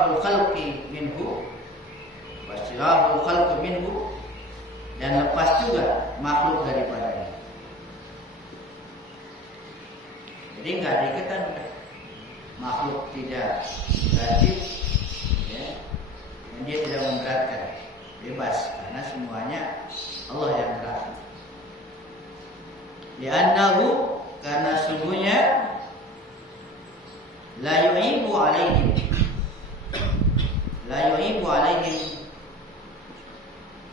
wastirahul khalqi minhu dan lepas juga makhluk daripadanya. Jadi nggak ada ikatan, makhluk tidak berarti ya, dan dia tidak memberatkan, bebas karena semuanya Allah yang gerakkan. Li'annahu, karena sungguhnya la yu'ibu alaihim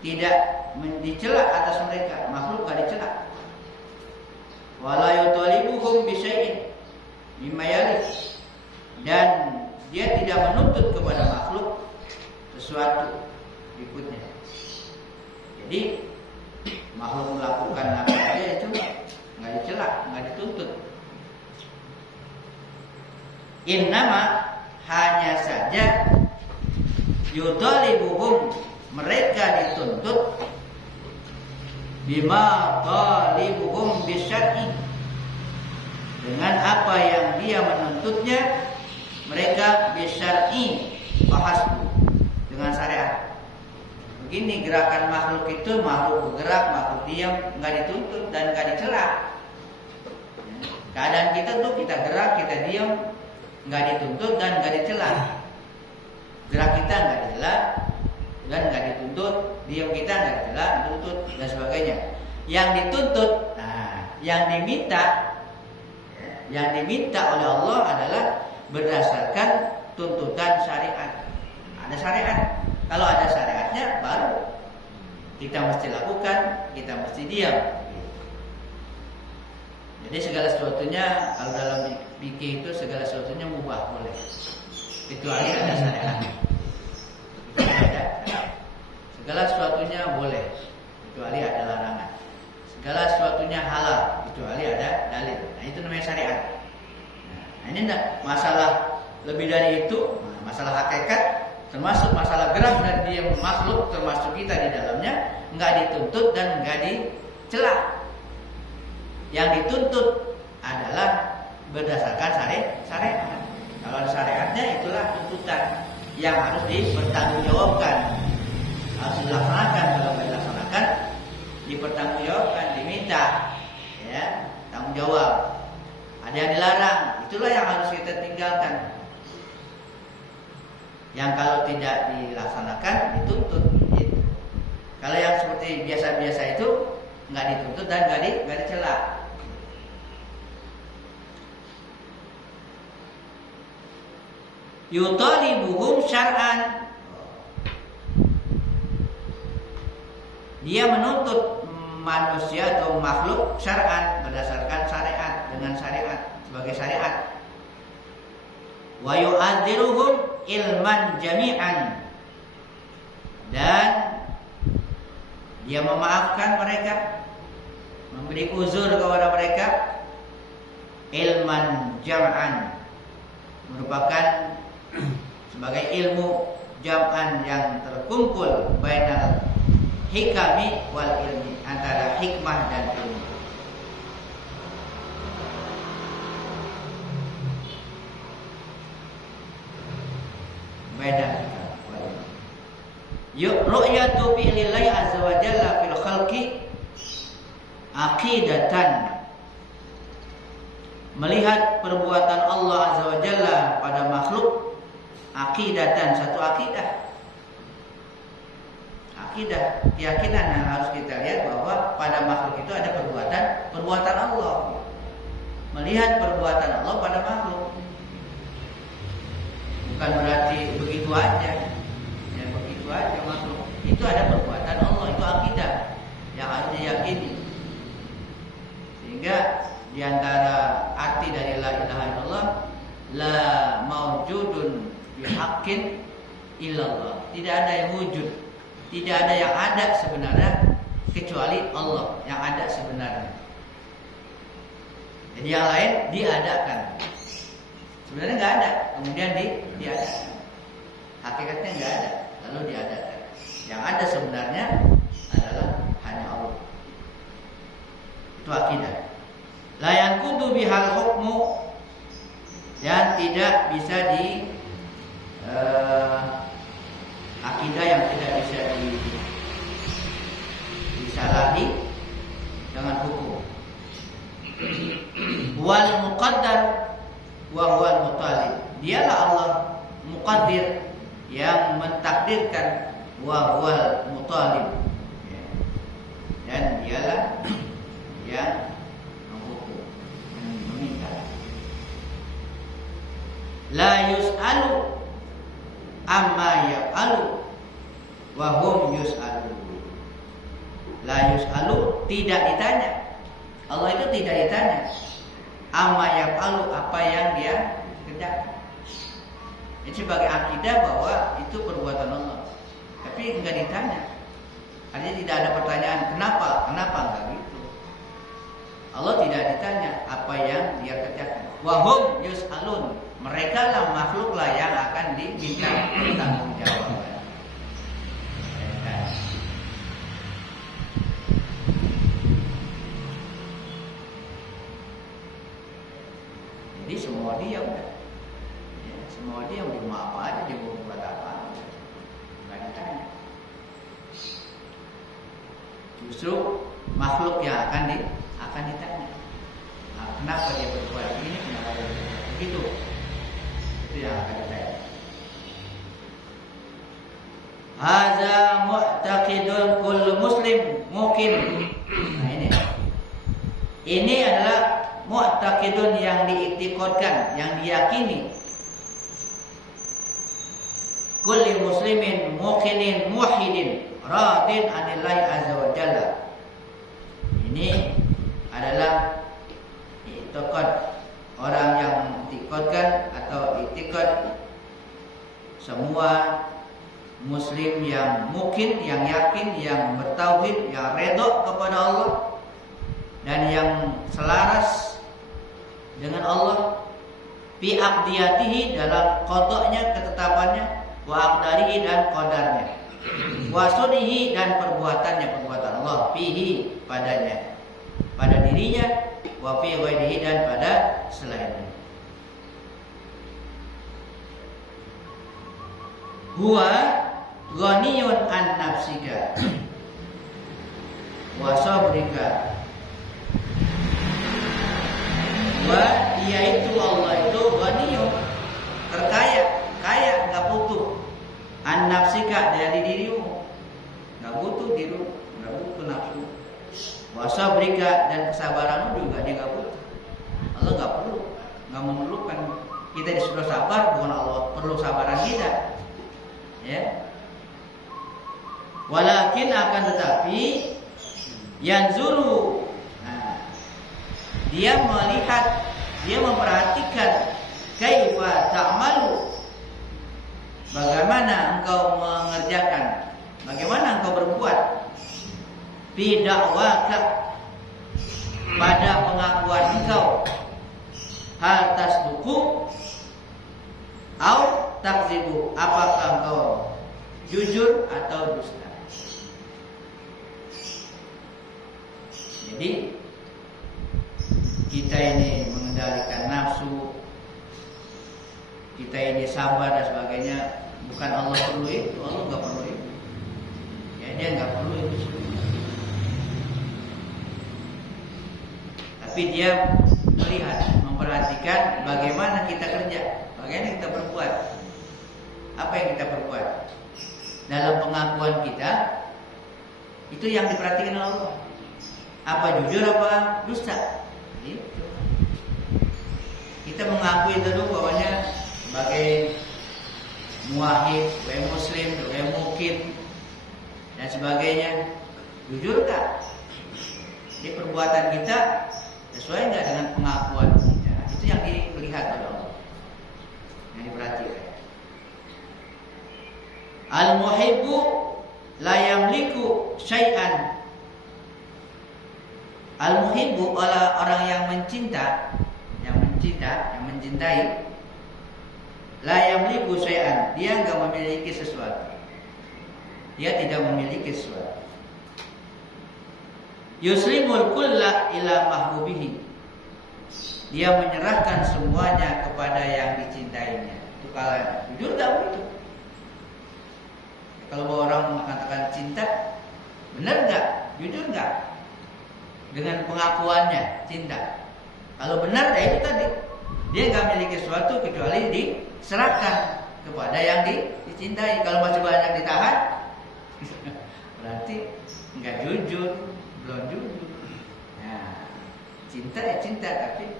tidak dicela atas mereka, makhluk gak dicela. Wala yutalibuhum bisyai'in mimma yalih, dan dia tidak menuntut kepada makhluk sesuatu berikutnya. Jadi makhluk melakukan apa saja itu nggak dicela, nggak dituntut. Innama, hanya saja yutalibuhum, mereka dituntut bima talibuhum bisyar'i, dengan apa yang dia menuntutnya mereka bisyar'i bahasbu, dengan syariat. Begini gerakan makhluk itu, makhluk bergerak, makhluk diam, nggak dituntut dan nggak dicela. Keadaan kita tuh kita gerak, kita diam, nggak dituntut dan nggak dicela. Gerak kita nggak dicela dan nggak dituntut, diam kita nggak dicela, dituntut dan sebagainya. Yang dituntut, yang diminta oleh Allah adalah berdasarkan tuntutan syariat. Ada syariat. Kalau ada syariatnya baru kita mesti lakukan, kita mesti diam. Jadi segala sesuatunya, kalau dalam fikih itu segala sesuatunya mubah, boleh, kecuali ada syariat. Segala sesuatunya boleh, kecuali ada larangan. Segala sesuatunya halal, kecuali ada dalil. Nah, itu namanya syariat. Nah, ini enggak masalah lebih dari itu, masalah hakikat, termasuk masalah gerak dan diam makhluk, termasuk kita di dalamnya, enggak dituntut dan enggak dicela. Yang dituntut adalah berdasarkan syariat. Kalau ada syariatnya, itulah tuntutan yang harus dipertanggungjawabkan, harus dilaksanakan. Kalau tidak dilaksanakan, dipertanggungjawabkan, diminta, ya, tanggung jawab. Ada yang dilarang, itulah yang harus kita tinggalkan. Yang kalau tidak dilaksanakan, dituntut. Gitu. Kalau yang seperti biasa-biasa itu nggak dituntut dan nggak dicela. Yutalibuhum syar'an, dia menuntut manusia atau makhluk syar'an, berdasarkan syariat, dengan syariat, sebagai syariat. Wa yu'adziruhum ilman jami'an, dan dia memaafkan mereka, memberi uzur kepada mereka, ilman jam'an, merupakan sebagai ilmu jam'an yang terkumpul bainal hikami wal ilmi, antara hikmah dan ilmu. Beda. Ru'yatu fi'lillahi azza wa jalla fil khalqi aqidatan, melihat perbuatan Allah azza wa jalla pada makhluk, aqidatan, satu akidah, keyakinan yang harus kita lihat bahwa pada makhluk itu ada perbuatan Allah. Melihat perbuatan Allah pada makhluk bukan berarti begitu aja, ya begitu aja makhluk. Itu ada perbuatan Allah, itu akidah yang harus diyakini. Sehingga diantara arti dari la ilaha illallah, la maujudun bihaqqin illallah, tidak ada yang wujud, tidak ada yang ada sebenarnya kecuali Allah yang ada sebenarnya. Jadi yang lain diadakan. Sebenarnya nggak ada, kemudian diadakan. Hakikatnya nggak ada, lalu diadakan. Yang ada sebenarnya adalah hanya Allah. Itu akidah. La yanqudu bihal hukmu, dan tidak bisa muqaddir, yang mentakdirkan, wa huwal mutalib, dan dialah yang menghukum, meminta. La yus'alu amma yaf'alu wa hum yus'alu. La yus'alu, tidak ditanya. Allah itu tidak ditanya. Amma yaf'alu, apa yang dia kerjakan. Ini sebagai akidah bahwa itu perbuatan Allah. Tapi enggak ditanya. Artinya tidak ada pertanyaan kenapa enggak gitu. Allah tidak ditanya apa yang dia kerjakan. Wa hum yus'alun, mereka lah makhluk lah yang akan diminta pertanggungjawaban. Jadi semua dia udah, semua dia mau apa aja, dia mau buat apa, nggak ditanya. Justru makhluk yang akan ditanya. Nah, kenapa dia berbuat ini, kenapa dia berbuat begitu? Itu yang akan ditanya. Hadza mu'taqidun kullu muslim mungkin. Nah ini adalah mu'taqidun, yang diiktikadkan, yang diyakini. Kulli muslimin muqinin muwahhidin radin anillahi azza wa jalla. Ini adalah i'tiqad orang yang i'tiqadkan atau i'tiqad semua muslim yang mungkin, yang yakin, yang bertauhid, yang redha kepada Allah dan yang selaras dengan Allah, fi aqdiyatihi, dalam qadanya, ketetapannya, wa aqdarihi, dan qadarnya, wa sunihi, dan perbuatannya, perbuatan Allah, fihi, padanya, pada dirinya, wa fi ghairihi, dan pada selainnya. Huwa ghaniyun an nafsika wa sabrika. Wa dia itu, Allah itu ghaniyun, terkaya, kaya, enggak butuh, an nafsika, dari dirimu, enggak butuh dirimu, enggak butuh nafsu. Wa sabrika, dan kesabaranmu juga dia enggak butuh. Allah enggak perlu, enggak memerlukan. Kita disuruh sabar, bukan Allah perlu sabaran kita. Ya. Walakin, akan tetapi, yanzuru, dia melihat, dia memperhatikan, kaifa ta'malu, bagaimana engkau mengerjakan, bagaimana engkau berbuat, fi da'waka, pada pengakuan engkau, hal tasduku au takzibu, apakah engkau jujur atau dusta. Jadi kita ini mengendalikan nafsu, kita ini sabar dan sebagainya, bukan Allah perlu itu, Allah nggak perlu itu. Ya, dia nggak perlu itu. Tapi dia melihat, memperhatikan bagaimana kita kerja, bagaimana kita berbuat, apa yang kita berbuat dalam pengakuan kita, itu yang diperhatikan Allah. Apa jujur, apa dusta. Itu. Kita mengakui dulu bahwanya sebagai muwahhid, sebagai muslim, sebagai muqin dan sebagainya. Jujur tak? Di perbuatan kita sesuai enggak dengan pengakuan kita? Itu yang dilihat oleh Allah, yang diperhatikan. Al-muhibbu la yamliku syai'an. Al-muhibbu adalah orang yang mencinta, yang mencintai. La yamliku syai'an, dia enggak memiliki sesuatu. Dia tidak memiliki sesuatu. Yuslimul kulla ila mahbubihi. Dia menyerahkan semuanya kepada yang dicintainya. Itu kalau jujur tak begitu. Kalau orang mengatakan cinta, benar enggak? Jujur enggak? Dengan pengakuannya cinta. Kalau benar ya itu tadi, dia enggak memiliki sesuatu kecuali diserahkan kepada yang dicintai. Kalau masih banyak ditahan, berarti nggak jujur, belum jujur. Nah, cinta ya cinta, tapi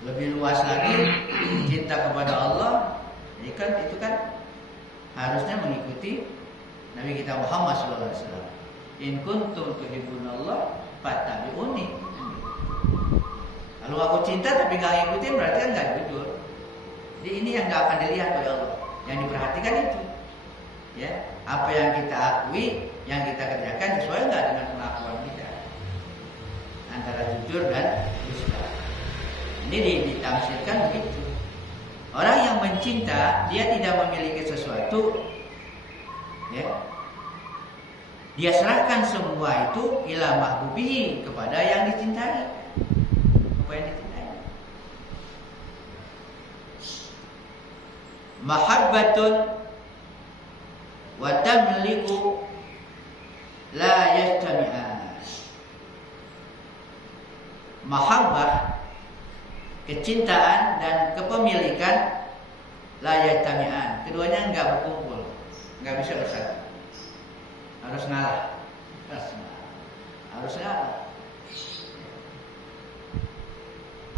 lebih luas lagi cinta kepada Allah. Itu kan harusnya mengikuti Nabi kita Muhammad SAW. In kuntum tuhibbunallah fattabi'uni. Kalau aku cinta tapi nggak ngikutin, berarti kan nggak jujur. Jadi ini yang nggak akan dilihat oleh Allah. Yang diperhatikan itu, ya, apa yang kita akui, yang kita kerjakan sesuai nggak dengan pengakuan kita, antara jujur dan dusta. Ini ditafsirkan begitu. Orang yang mencinta, dia tidak memiliki sesuatu, ya, dia serahkan semua itu ila mahbubihi, kepada yang dicintai. Apa yang dicintai? Mahabbatun wa tamliku la yajtami'an. Mahabbah, kecintaan dan kepemilikan, la yajtami'an, keduanya enggak berkumpul, enggak bisa bersatu. Harus ngalah. Harus ngalah.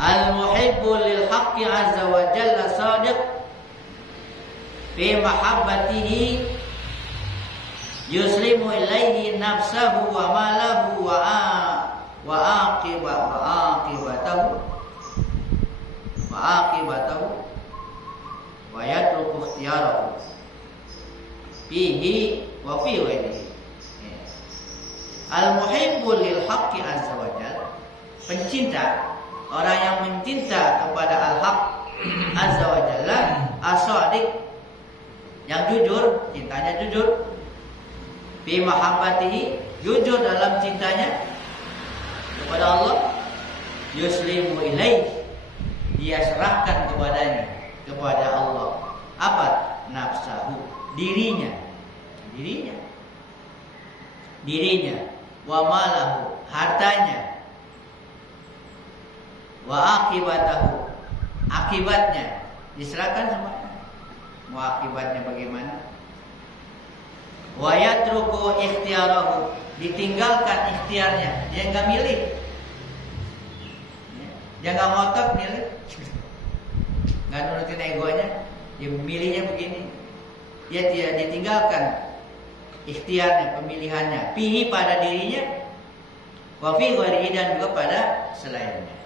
Al-muhibbu lil haqqi azza wa jalla sadiq fi mahabbatihi, yuslimu ilaihi nafsahu wa malahu wa aqibatahu wa yatruku ikhtiyarahu fihi wa fi ghairihi. Al-muhibbu lil haqqi azza wa jalla, pencinta, orang yang mencinta kepada al-haq azza wa jalla, as-sadiq, yang jujur, cintanya jujur, fi mahabbatihi, jujur dalam cintanya kepada Allah, yuslimu ilaih, dia serahkan kepadanya, kepada Allah, apa? Nafsahu, dirinya, wa malahu, hartanya, wa aqibatahu, akibatnya, diserahkan semuanya. Mau akibatnya bagaimana? Wa yatruku ikhtiyarahu, ditinggalkan ikhtiarnya, dia enggak milih. Dia enggak ngotot milih. Enggak nurutin egonya, dia milihnya begini. Dia tidak ditinggalkan ikhtiarnya, pemilihannya, fihi, pada dirinya, wa fi ghairihi, dan juga pada selainnya.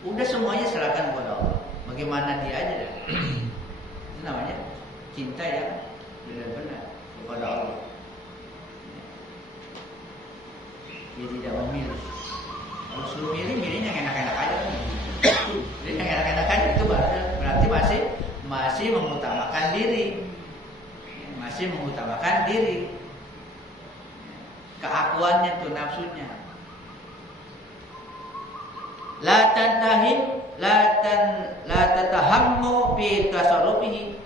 Udah semuanya serahkan kepada Allah. Bagaimana dia aja dah. Itu namanya cinta yang benar-benar kepada Allah. Dia tidak memilih. Kalau suruh milihnya yang enak-enak aja kan. Jadi yang enak-enak aja itu berarti masih mengutamakan diri. Masih mengutamakan diri. Keakuannya tuh, nafsunya. La tantahim, la tatahammu fi tasarrufihi.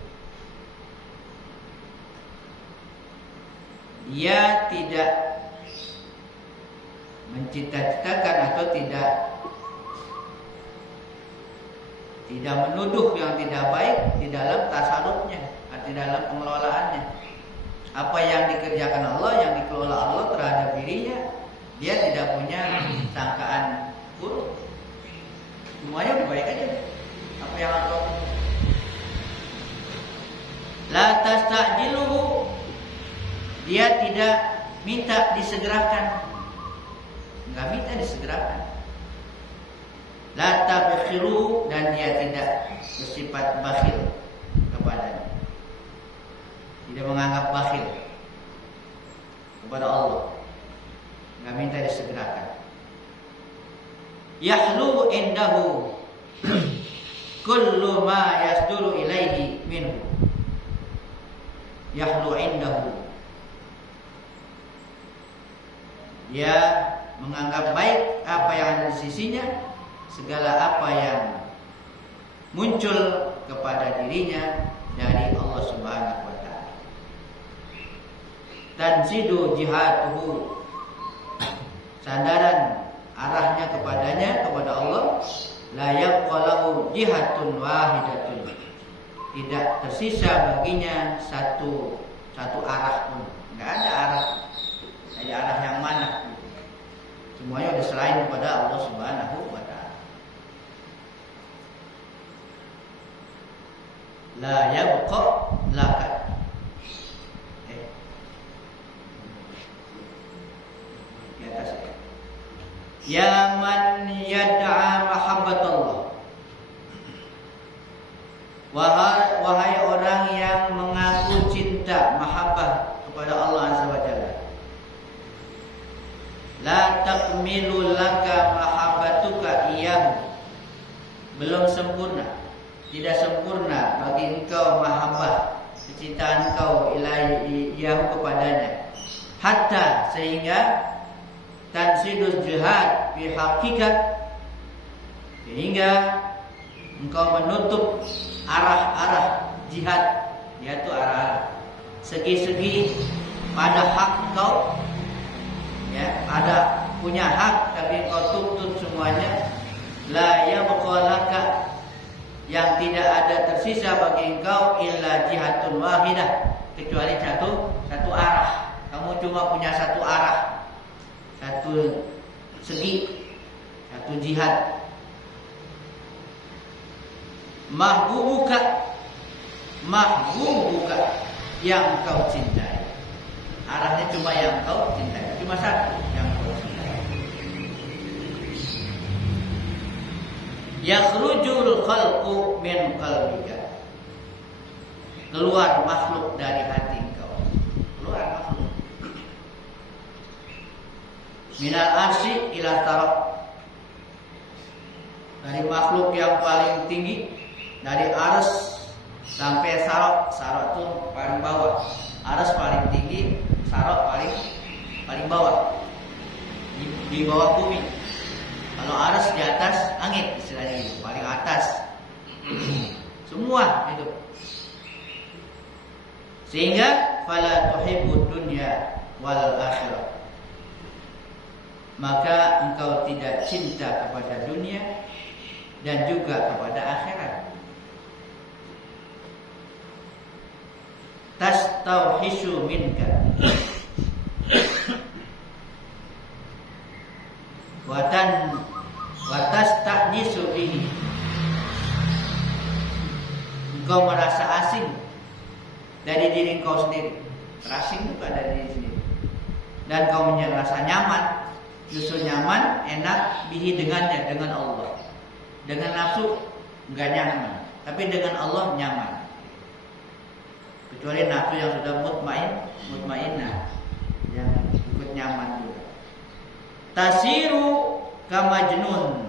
Dia tidak mencita-citakan atau tidak menuduh yang tidak baik di dalam tasarrufnya, di dalam pengelolaannya. Apa yang dikerjakan Allah, yang dikelola Allah terhadap dirinya, dia tidak punya sangkaan buruk. Semuanya udah baik aja. Apa yang Allah, la tastajiluhu, dia tidak minta disegerakan, enggak minta disegerakan. La tabkhiru, dan dia tidak bersifat bakhil kepadanya, tidak menganggap bakhil kepada Allah, enggak minta disegerakan. Yahlu indahu kullu ma yasduru ilaihi minhu. Yahlu indahu, dia menganggap baik apa yang ada di sisinya, segala apa yang muncul kepada dirinya dari Allah Subhanahu wa taala. Tanzidu jihatuhu, sandaran arahnya kepadanya, kepada Allah, la yabqalahu jihatun wahidatun, tidak tersisa baginya satu arah pun, nggak ada arah. Dari arah yang mana? Semuanya udah selain kepada Allah Subhanahu wa taala. La yabqa laka. Di atas ya. Ya man yad'a mahabbatallah. Wahai orang yang mengaku cinta, mahabbah kepada Allah Azza wa Jalla. La takmilu laka mahabbatuka iyyahu. Belum sempurna, tidak sempurna bagi engkau mahabbah, kecintaan engkau iyyahu kepadanya. Hatta sehingga tansidus jihad fi haqiqat, sehingga engkau menutup arah-arah jihad, yaitu arah-arah segi-segi pada hak kau, ya, ada punya hak tapi kau tutup semuanya. La yabqalaka, yang tidak ada tersisa bagi engkau illa jihatun wahidah, kecuali satu arah. Kamu cuma punya satu arah, satu segi, satu jihad. Mahbubuka, yang kau cintai. Arahnya cuma yang kau cintai, cuma satu yang kau cintai. Yakhrujul khalqu min qalbika, keluar makhluk dari hati engkau. Keluar makhluk. Minal arsy ila tarab, dari makhluk yang paling tinggi, dari arsy sampai sarok. Sarok itu paling bawah, arsy paling tinggi, sarok paling bawah, di bawah bumi. Kalau arsy di atas angin, istilahnya itu paling atas. Semua itu. Sehingga fala tuhibbud dunya wal akhirah, maka engkau tidak cinta kepada dunia dan juga kepada akhirat. Tastauhishu minka watastahnisu bihi, engkau merasa asing dari diri engkau sendiri. Terasing juga dari diri sendiri. Dan kau merasa nyaman, justru nyaman, enak bihi dengannya, dengan Allah. Dengan nafsu enggak nyaman, tapi dengan Allah nyaman. Kecuali nafsu yang sudah mutmainnah, yang ikut nyaman juga. Tasiru kamajnun,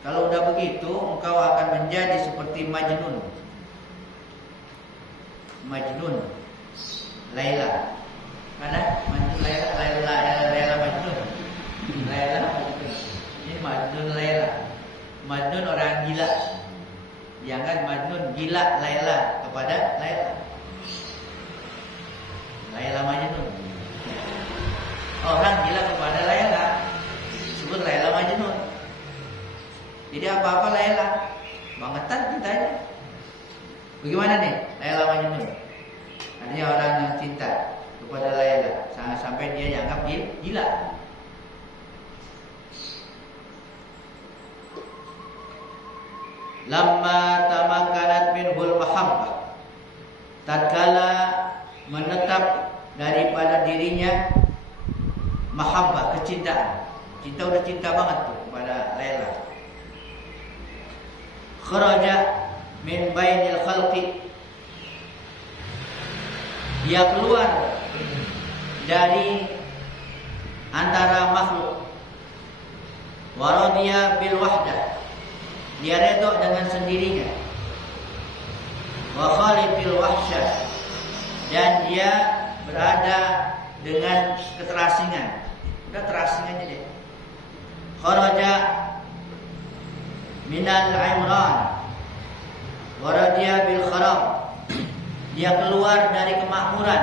kalau udah begitu engkau akan menjadi seperti majnun. Majnun Laila, ada Majnun Laila, Laila Majnun. Laila Majnun. Ini Majnun Laila. Majnun orang gila. Jangan Majnun gila Laila kepada Laila. Laila Majnun. Orang gila kepada Laila disebut Laila Majnun. Jadi apa-apa Laila, bangetan cintanya. Bagaimana nih Laila Majnun? Artinya orang yang cinta kepada Laila sampai dia dianggap gila. Lamma tamakkanat minhul mahabbah, tatkala menetap daripada dirinya mahabbah, kecintaan. Cinta udah cinta banget tuh kepada Laila. Kharaja min bainil khalqi, dia keluar dari antara makhluk. Waradiya bil wahdah, dia redha dengan sendirinya. Wa khalifil wahsyah, dan dia berada dengan keterasingan. Udah terasing aja deh. Kharaja minal imran waradiya bil kharab, dia keluar dari kemakmuran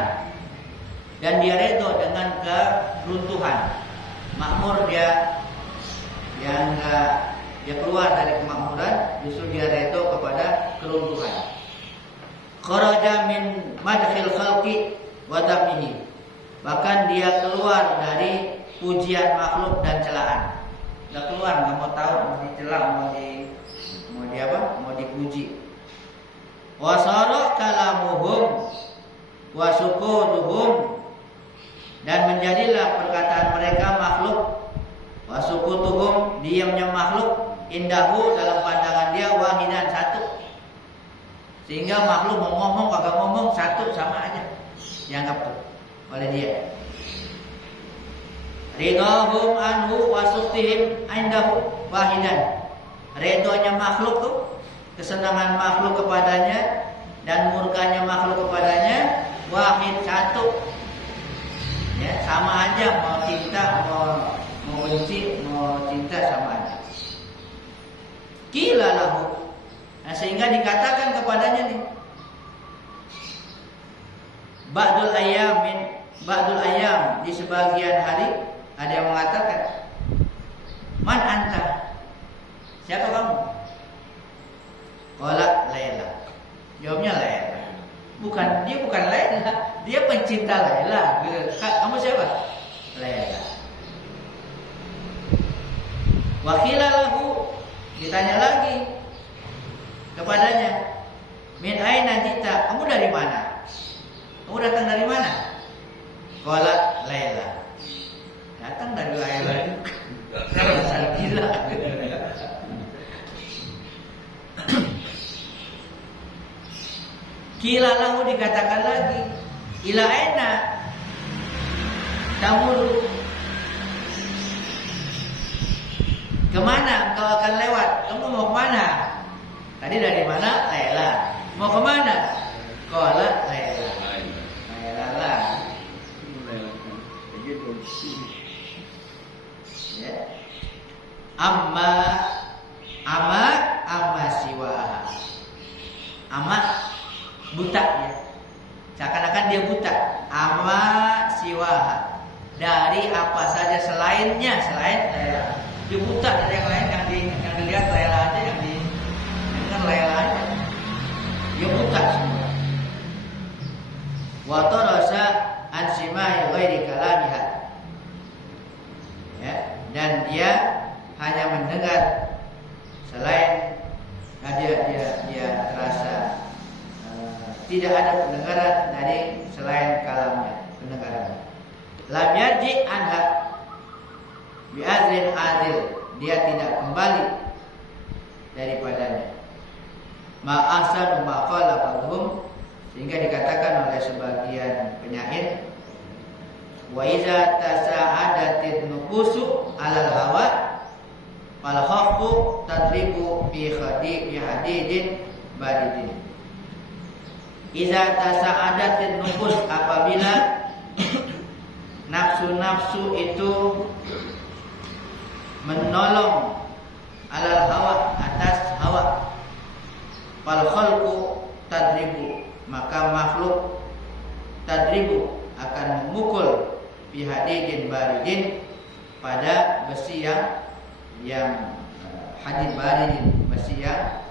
dan dia redha dengan keruntuhan. Makmur dia enggak dia keluar dari kemakmuran, justru dia redha kepada keruntuhan. Kharaja min madkhil khalqi wa dhammihi. Bahkan dia keluar dari pujian makhluk dan celaan. Dia keluar, nggak mau tahu, mau dicela, mau dipuji. Wa sara kalamuhum wa sukutuhum, dan menjadilah perkataan mereka makhluk, wa sukutuhum, diamnya makhluk, indahu, dalam pandangan dia, wahidan, satu. Sehingga makhluk mau ngomong kagak ngomong satu sama aja dianggap tuh oleh dia. Ridahum anhu wa suktihim indahu wahidan. Redonya makhluk tuh, kesenangan makhluk kepadanya dan murkanya makhluk kepadanya wahid, satu. Ya, sama aja, mau cinta, mau benci, mau cinta, sama aja. Qila lahu. Nah, sehingga dikatakan kepadanya nih, ba'dul ayam, di sebagian hari ada yang mengatakan, man anta, siapa kamu? Qala Laila. Jawabnya Laila. Dia bukan Laila, dia pencinta Laila. Kamu siapa? Laila. Wa qila lahu, ditanya lagi kepadanya, min aina jita, kamu dari mana? Kamu datang dari mana? Qala Laila. Datang dari Laila. Asal gila. Qila lahu, dikatakan lagi, ila aina tamuru, kemana kau akan lewat? Kamu mau kemana? Tadi dari mana? Laila. Mau kemana? Qala Laila. Laila lah. Ya. Amma siwaha. Amma buta ya. Seakan-akan dia buta. Amma siwaha. Dari apa saja selain Laila. Dia buta dari yang lain, yang dilihat Laila aja, yang dengar Laila aja. Dia buta semua. Wa tarasa an simai ghairi kalamiha. Ya, dan dia hanya mendengar selain dia terasa tidak ada pendengaran dari selain kalamnya, pendengaran. Lam yarji anha bi'azrin adil, dia tidak kembali daripadanya. Ma'asanu maqala ba'dhum, sehingga dikatakan oleh sebagian penyair, wa iza tasa'adatin nufusu 'alal hawa fal khawfu tadribu bi hadidin baridin. Iza tasa'adatin nufus, apabila nafsu-nafsu itu menolong alal hawa, atas hawa, fal khalqu tadribu, maka makhluk tadribu akan memukul bihadidin baridin, pada besi yang hadid baridin, besi yang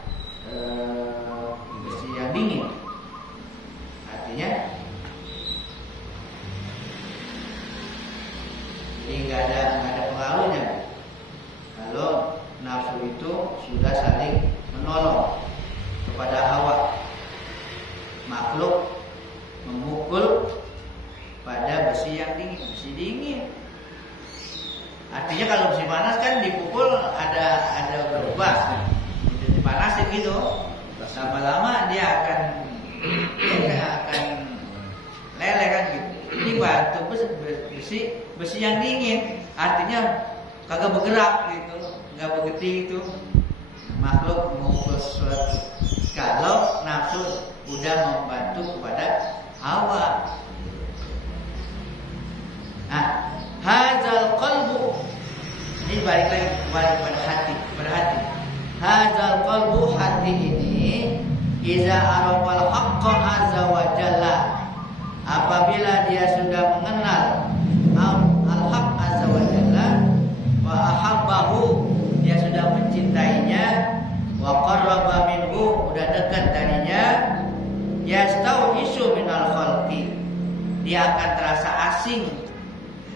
dingin. Artinya jadi nggak ada pengaruhnya kalau nafsu itu sudah saling menolong kepada hawa. Makhluk memukul pada besi yang dingin, besi dingin. Artinya kalau besi panas kan dipukul ada berubah, dipanasin gitu. Lama-lama dia akan leleh kan gitu. Ini batu besi yang dingin, artinya kagak bergerak gitu, nggak begitu itu. Makhluk memukul sesuatu kalau nafsu udah membantu kepada hawa. Nah, hadzal qalbu, ini balik lagi pada hati, berhati. Hadzal qalbu, hati ini, iza arafal haqqa azza wa jalla, apabila dia sudah mengenal al-haq azza wa jalla, wa ahabbahu, dia sudah mencintai dia akan terasa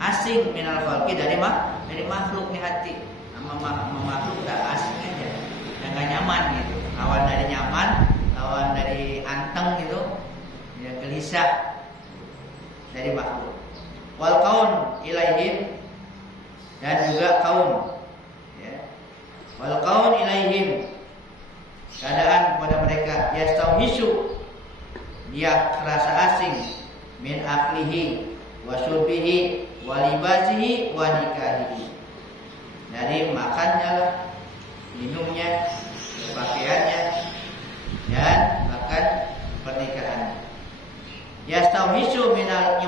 asing minal khalqi dari makhluk nih hati. Sama makhluk udah asing aja, udah gak nyaman gitu. Lawan dari nyaman, lawan dari anteng gitu, ya gelisah dari makhluk. Wal kaun ilaihim, dan juga kaum, ya. Wal kaun ilaihim, keadaan kepada mereka, yastauhisu, dia terasa asing, min aklihi wa syurbihi wa libasihi wa nikahihi, dari makannya, minumnya, pakaiannya, dan bahkan pernikahannya. Yastauhisu minal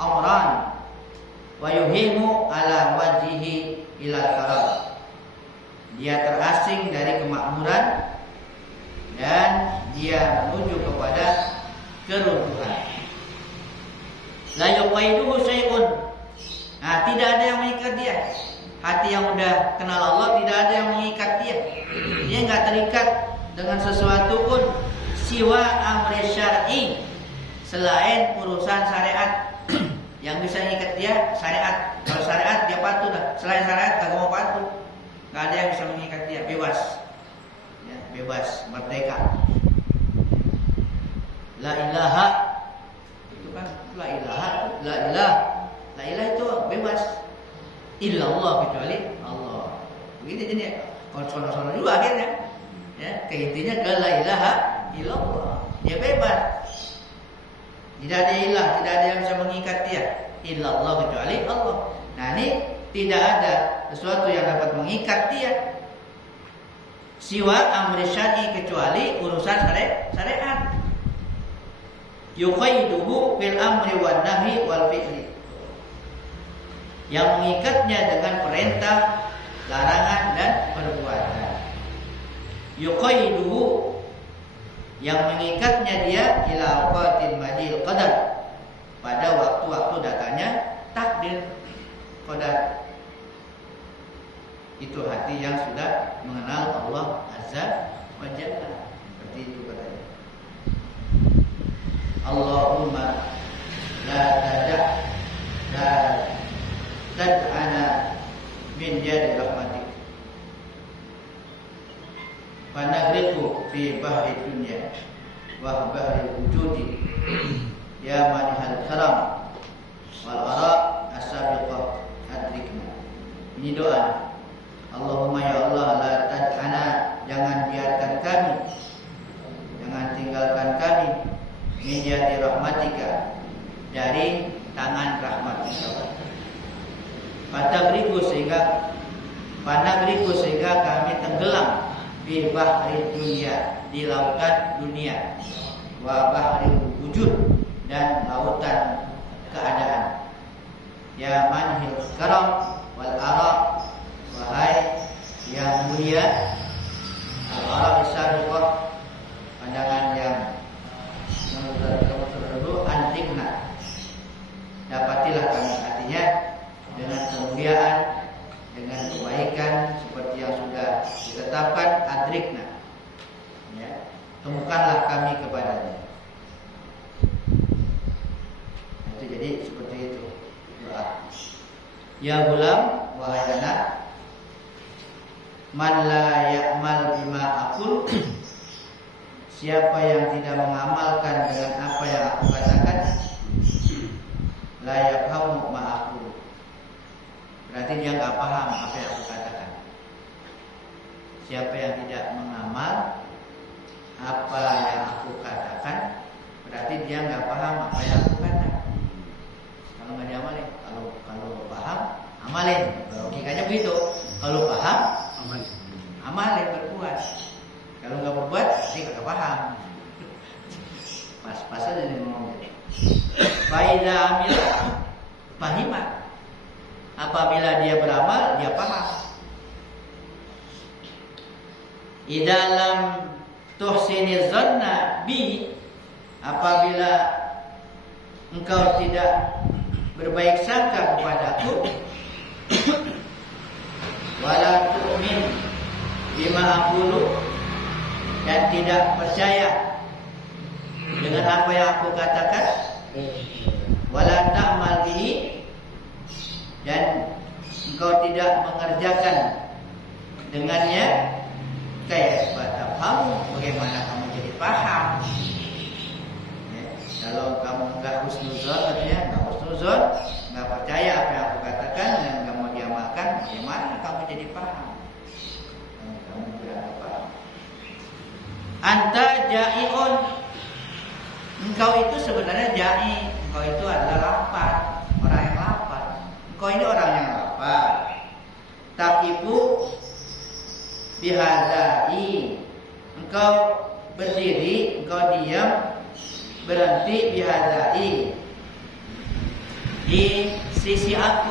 amran wa yuhimu ala wajhihi ilal kharab, dia terasing dari kemakmuran dan dia menuju kepada keruntuhan. La yuqaiduhu syai'un, nah tidak ada yang mengikat dia. Hati yang udah kenal Allah tidak ada yang mengikat dia. Dia nggak terikat dengan sesuatu pun siwa amri syar'i, selain urusan syariat. Yang bisa mengikat dia syariat. Kalau syariat dia patuh dah. Selain syariat kagak mau patuh. Nggak ada yang bisa mengikat dia. Bebas, ya, bebas, merdeka. La ilaha, itu kan la ilaha, la ilah itu bebas. Illallah, kecuali Allah. Begitu jadi konsono-sono juga akhirnya. Ya, keintinya ke la ilaha illallah. Dia bebas. Tidak ada ilah, tidak ada yang bisa mengikat dia. Illallah, kecuali Allah. Nah, ini tidak ada sesuatu yang dapat mengikat dia. Siwa amri syar'i, kecuali urusan syariat. Yuqaiduhu fil amri wan nahi wal fi'li, yang mengikatnya dengan perintah, larangan, dan perbuatan. Yuqaiduhu, yang mengikatnya dia ila awqatil majil qadar, pada waktu-waktu datanya takdir qadar. Itu hati yang sudah mengenal Allah Azza wa Jalla. Seperti itu katanya. Allahumma la tad'ana min jadi rahmatik wa nagriqu fi bahri dunya wa bahri wujudi ya manihal karam wal ara as-sabiqah adrikna. Ini doa. Allahumma ya Allah, la tad'ana, jangan biarkan kami, jangan tinggalkan kami, min jadi rahmatika, dari tangan rahmat-Mu. Panagriku sehingga kami tenggelam di bahri dunia, di lautan dunia, wa bahri wujud, dan lautan keadaan. Ya manhil karam wal ara, wahai yang mulia, al ara isaruqah, pandangan yang menurut antikna, dapatilah kami, artinya dengan kemuliaan, dengan kebaikan seperti yang sudah ditetapkan, adrikna, ya, temukanlah kami kepadanya. Itu jadi seperti itu doa. Ya gulam, wahai anak, man la ya'mal bima aqul, siapa yang tidak mengamalkan dengan apa yang aku katakan, la yafhamu ma aqul, berarti dia nggak paham apa yang aku katakan. Siapa yang tidak mengamal apa yang aku katakan, berarti dia nggak paham apa yang aku katakan. Kalau nggak diamalin, kalau paham, amalin. Logikanya begitu. Kalau paham, amalin, berbuat. Kalau nggak berbuat, dia nggak paham. Pas aja nih ngomong. Faida amil fahimah, apabila dia beramal, dia paham. Idza lam tuhsini zanna bi, apabila engkau tidak berbaik sangka kepadaku, wala tu'min bima aqulu, dan tidak percaya dengan apa yang aku katakan, Wala ta'mal bihi, dan engkau tidak mengerjakan dengannya. Kayak kamu, bagaimana kamu jadi paham? Ya, kalau kamu nggak husnuzon, artinya nggak husnuzon, nggak percaya apa yang aku katakan dan nggak mau diamalkan, bagaimana kamu jadi paham? Kamu tidak paham. Anta ja'iun, engkau itu sebenarnya ja'i, engkau itu adalah lapar, orang yang lapar. Engkau ini orang yang lapar. Taqifu bihadzai, engkau berdiri, engkau diam, berhenti bihadzai, di sisi aku.